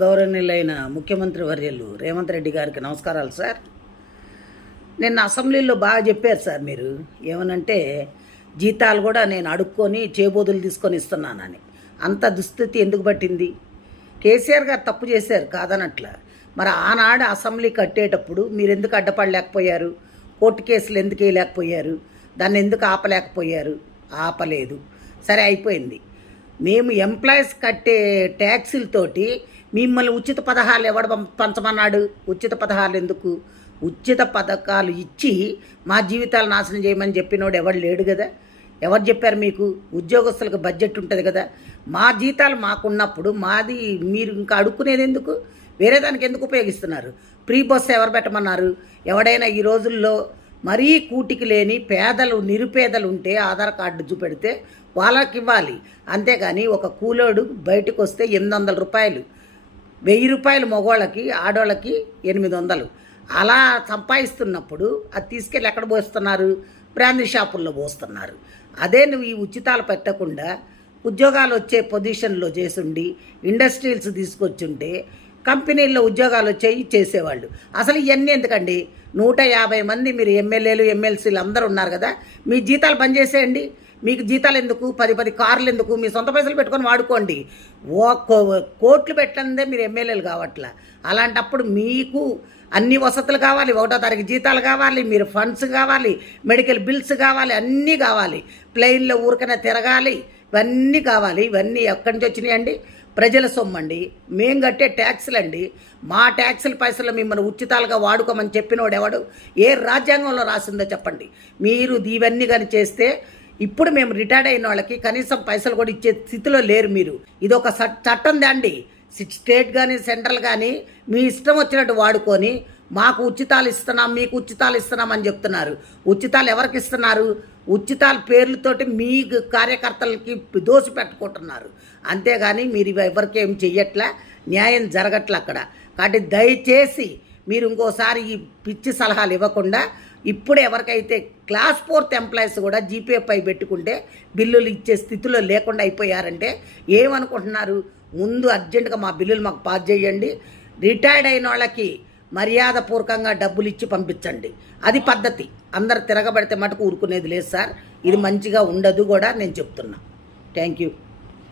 గౌరవనీయులైన ముఖ్యమంత్రి వర్యులు రేవంత్ రెడ్డి గారికి నమస్కారాలు సార్. నిన్న అసెంబ్లీలో బాగా చెప్పారు సార్. మీరు ఏమనంటే జీతాలు కూడా నేను అడుక్కొని చేబోదులు తీసుకొని ఇస్తున్నానని. అంత దుస్థితి ఎందుకు పట్టింది? కేసీఆర్ గారు తప్పు చేశారు కాదనట్ల. మరి ఆనాడు అసెంబ్లీ కట్టేటప్పుడు మీరు ఎందుకు అడ్డపడలేకపోయారు? కోర్టు కేసులు ఎందుకు వేయలేకపోయారు? దాన్ని ఎందుకు ఆపలేకపోయారు? ఆపలేదు. సరే, అయిపోయింది. మేము ఎంప్లాయీస్ కట్టే ట్యాక్సులతోటి మిమ్మల్ని ఉచిత పథకాలు ఎవడు పంచమన్నాడు? ఉచిత పథకాలు ఎందుకు? ఉచిత పథకాలు ఇచ్చి మా జీవితాలు నాశనం చేయమని చెప్పినోడు ఎవడు లేడు కదా. ఎవరు చెప్పారు మీకు? ఉద్యోగస్తులకు బడ్జెట్ ఉంటుంది కదా. మా జీతాలు మాకున్నప్పుడు మాది మీరు ఇంకా అడుక్కునేది ఎందుకు? వేరే దానికి ఎందుకు ఉపయోగిస్తున్నారు? ఫ్రీ బస్సు ఎవరు పెట్టమన్నారు? ఎవడైనా ఈ రోజుల్లో మరీ కూటికి లేని పేదలు నిరుపేదలు ఉంటే ఆధార్ కార్డు చూపెడితే వాళ్ళకి ఇవ్వాలి. అంతేగాని ఒక కూలోడు బయటకు వస్తే 800 రూపాయలు, 1000 రూపాయలు మగవాళ్ళకి, ఆడవాళ్ళకి 800. అలా సంపాదిస్తున్నప్పుడు అది తీసుకెళ్ళి ఎక్కడ పోస్తున్నారు? బ్రాందీ షాపుల్లో పోస్తున్నారు. అదే నువ్వు ఈ ఉచితాలు పెట్టకుండా ఉద్యోగాలు వచ్చే పొజిషన్లో చేసుండి ఇండస్ట్రీస్ తీసుకొచ్చుంటే కంపెనీల్లో ఉద్యోగాలు వచ్చేవి చేసేవాళ్ళు. అసలు ఇవన్నీ ఎందుకండి? 150 మంది మీరు ఎమ్మెల్యేలు ఎమ్మెల్సీలు అందరూ ఉన్నారు కదా, మీ జీతాలు బంద్ చేసేయండి. మీకు జీతాలు ఎందుకు? 10 కార్లు ఎందుకు? మీ సొంత పైసలు పెట్టుకొని వాడుకోండి. కోట్లు పెట్టందే మీరు ఎమ్మెల్యేలు కావట్లా. అలాంటప్పుడు మీకు అన్ని వసతులు కావాలి, 1వ తారీఖు జీతాలు కావాలి, మీరు ఫండ్స్ కావాలి, మెడికల్ బిల్స్ కావాలి, అన్నీ కావాలి. ప్లెయిన్లో ఊరికనే తిరగాలి, ఇవన్నీ కావాలి. ఇవన్నీ ఎక్కడి నుంచి వచ్చినాయండి? ప్రజల సొమ్మండి, మేము కట్టే ట్యాక్సులు అండి. మా ట్యాక్సుల పైసలు మిమ్మల్ని ఉచితాలుగా వాడుకోమని చెప్పినోడు ఎవడు? ఏ రాజ్యాంగంలో రాసిందో చెప్పండి. మీరు ఇవన్నీ కానీ చేస్తే ఇప్పుడు మేము రిటైర్డ్ అయిన వాళ్ళకి కనీసం పైసలు కూడా ఇచ్చే స్థితిలో లేరు మీరు. ఇది ఒక చట్టం దాండి. స్టేట్ కానీ సెంట్రల్ కానీ మీ ఇష్టం వచ్చినట్టు వాడుకొని మాకు ఉచితాలు ఇస్తున్నాం, మీకు ఉచితాలు ఇస్తున్నాం అని చెప్తున్నారు. ఉచితాలు ఎవరికి ఇస్తున్నారు? ఉచితాల పేర్లతోటి మీ కార్యకర్తలకి దోసి పెట్టుకుంటున్నారు. అంతేగాని మీరు ఎవరికి ఏం చెయ్యట్లే, న్యాయం జరగట్లే అక్కడ. కాబట్టి దయచేసి మీరు ఇంకోసారి ఈ పిచ్చి సలహాలు ఇవ్వకుండా ఇప్పుడు ఎవరికైతే క్లాస్ 4th ఎంప్లాయీస్ కూడా జీపీఎఫ్ఐ పెట్టుకుంటే బిల్లులు ఇచ్చే స్థితిలో లేకుండా అయిపోయారంటే ఏమనుకుంటున్నారు? ముందు అర్జెంటుగా మా బిల్లులు మాకు పాస్ చేయండి. రిటైర్డ్ అయిన వాళ్ళకి మర్యాదపూర్వకంగా డబ్బులు ఇచ్చి పంపించండి. అది పద్ధతి. అందరు తిరగబడితే మటుకు ఊరుకునేది లేదు సార్. ఇది మంచిగా ఉండదు కూడా నేను చెప్తున్నా. Thank you.